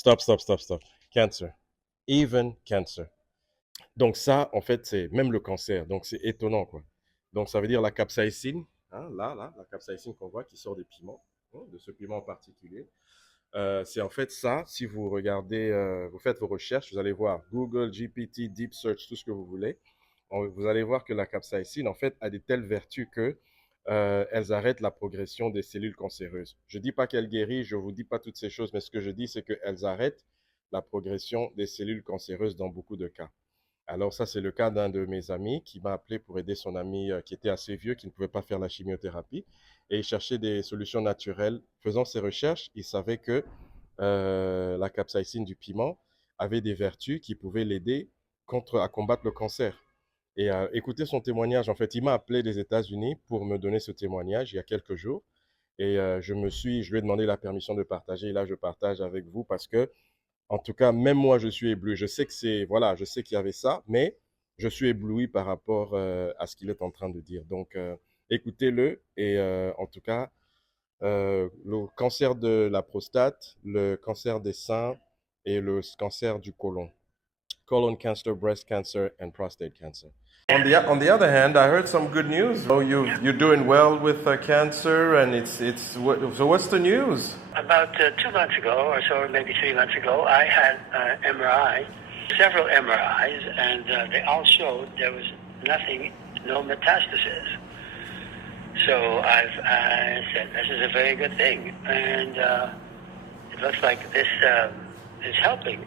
Stop. Cancer. Even cancer. Donc ça, en fait, c'est même le cancer. Donc c'est étonnant, quoi. Donc ça veut dire la capsaïcine, hein, là, la capsaïcine qu'on voit qui sort des piments, hein, de ce piment en particulier. C'est en fait ça, si vous regardez, vous faites vos recherches, vous allez voir Google, GPT, Deep Search, tout ce que vous voulez. Vous allez voir que la capsaïcine, en fait, a de telles vertus que elles arrêtent la progression des cellules cancéreuses. Je ne dis pas qu'elles guérissent, je ne vous dis pas toutes ces choses, mais ce que je dis, c'est qu'elles arrêtent la progression des cellules cancéreuses dans beaucoup de cas. Alors ça, c'est le cas d'un de mes amis qui m'a appelé pour aider son ami qui était assez vieux, qui ne pouvait pas faire la chimiothérapie. Et il cherchait des solutions naturelles. Faisant ses recherches, il savait que la capsaïcine du piment avait des vertus qui pouvaient l'aider à combattre le cancer. Et écoutez son témoignage. En fait, il m'a appelé des États-Unis pour me donner ce témoignage il y a quelques jours. Et je lui ai demandé la permission de partager. Et là, je partage avec vous parce que en tout cas, même moi, je suis ébloui. Je sais que voilà, je sais qu'il y avait ça, mais je suis ébloui par rapport à ce qu'il est en train de dire. Donc, écoutez-le. Et en tout cas, le cancer de la prostate, le cancer des seins et le cancer du côlon. Colon cancer, breast cancer, and prostate cancer. On the other hand, I heard some good news. Oh, you're doing well with cancer, and so what's the news? About 2 months ago, or so, or maybe 3 months ago, I had MRI, several MRIs, and they all showed there was nothing, no metastasis. So I said, this is a very good thing, and it looks like this is helping.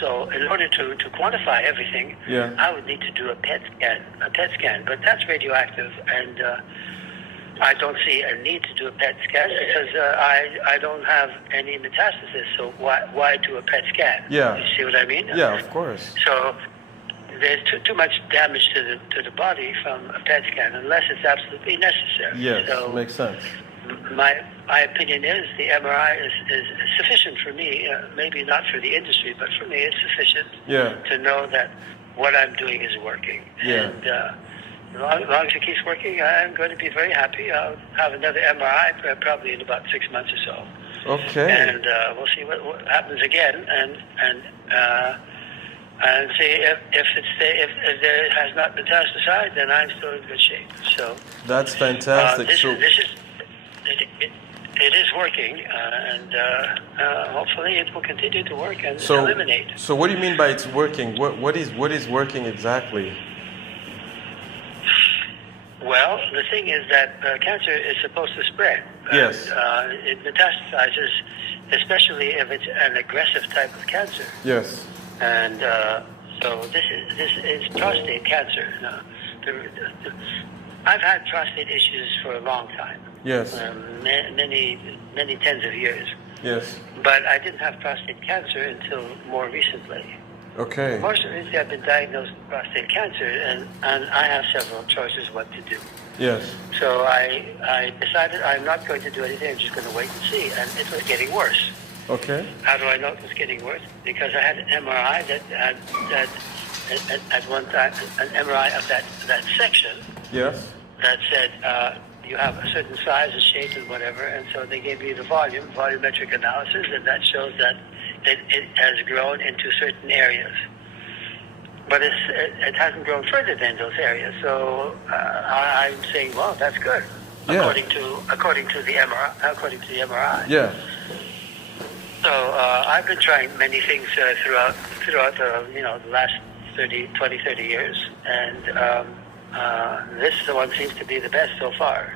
So in order to quantify everything, I would need to do a PET scan, but that's radioactive, and I don't see a need to do a PET scan because I don't have any metastasis, so why do a PET scan? Yeah. You see what I mean? Yeah, of course. So there's too much damage to the body from a PET scan unless it's absolutely necessary. Yes, so makes sense. My opinion is the MRI is sufficient for me, maybe not for the industry, but for me it's sufficient to know that what I'm doing is working. Yeah. And as long as it keeps working, I'm going to be very happy. I'll have another MRI probably in about 6 months or so. Okay. And we'll see what happens again, and see if there has not metastasized, then I'm still in good shape. So that's fantastic. It is working, and hopefully it will continue to work and eliminate. So what do you mean by it's working? What is working exactly? Well, the thing is that cancer is supposed to spread. Yes. It metastasizes, especially if it's an aggressive type of cancer. Yes. And so this is prostate cancer. Now, I've had prostate issues for a long time. Yes. Many tens of years. Yes. But I didn't have prostate cancer until more recently. Okay. Most recently, I've been diagnosed with prostate cancer, and I have several choices what to do. Yes. So I decided I'm not going to do anything. I'm just going to wait and see, and it was getting worse. Okay. How do I know it was getting worse? Because I had an MRI that at one time, an MRI of that section. Yes. That said you have a certain size and shape and whatever, and so they gave me the volumetric analysis, and that shows that it has grown into certain areas. But it hasn't grown further than those areas, so I'm saying, well, that's good, according to the MRI. Yeah. So I've been trying many things throughout the last 20, 30 years, and this one seems to be the best so far.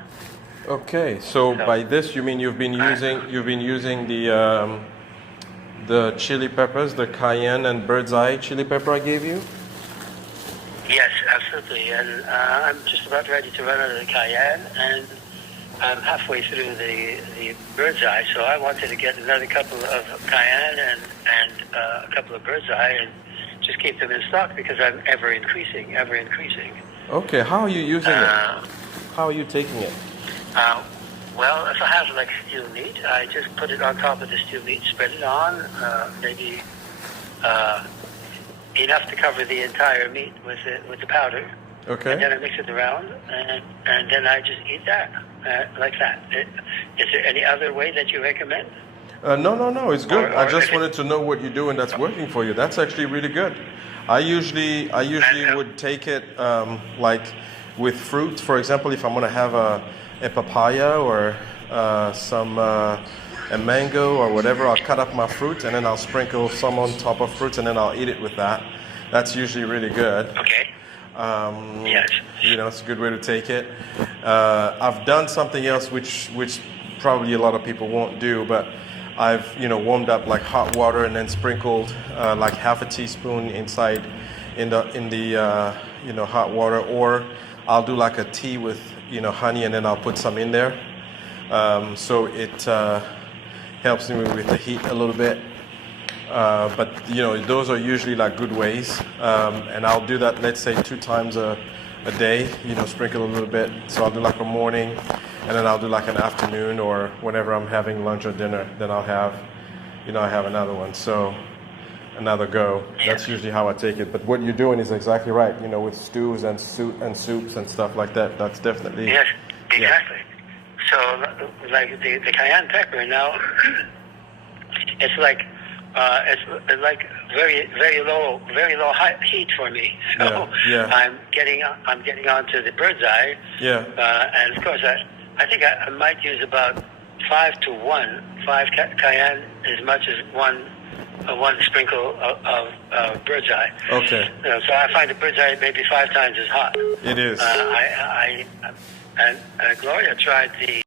Okay, so by this you mean you've been using the chili peppers, the cayenne and bird's eye chili pepper I gave you? Yes, absolutely, and I'm just about ready to run out of the cayenne, and I'm halfway through the bird's eye, so I wanted to get another couple of cayenne and a couple of bird's eye and just keep them in stock because I'm ever increasing. Okay, how are you using it? How are you taking it? Well, if I have like steel meat, I just put it on top of the steel meat, spread it on, maybe enough to cover the entire meat with the powder. Okay. And then I mix it around, and then I just eat that like that. Is there any other way that you recommend? No, it's good. Or I just if it- wanted to know what you're doing that's working for you. That's actually really good. I usually would take it like with fruit. For example, if I'm gonna have a papaya or a mango or whatever, I'll cut up my fruit and then I'll sprinkle some on top of fruit and then I'll eat it with that. That's usually really good. Okay. Yes. You know, it's a good way to take it. I've done something else which probably a lot of people won't do, but I've warmed up like hot water and then sprinkled like half a teaspoon inside in the hot water, or I'll do like a tea with honey and then I'll put some in there, so it helps me with the heat a little bit. But those are usually like good ways, and I'll do that, let's say 2 times a day, sprinkle a little bit. So I'll do like a morning and then I'll do like an afternoon, or whenever I'm having lunch or dinner, then I'll have I have another one, so another go. That's usually how I take it. But what you're doing is exactly right, with stews and soups and stuff like that. That's definitely... Yes, exactly. So like the cayenne pepper now, it's like very low heat for me. So Yeah. I'm getting onto the bird's eye. Yeah. And of course I think I might use about 5 to 1, 5 cayenne as much as one sprinkle of bird's eye. Okay. So I find the bird's eye maybe 5 times as hot. It is. And Gloria tried the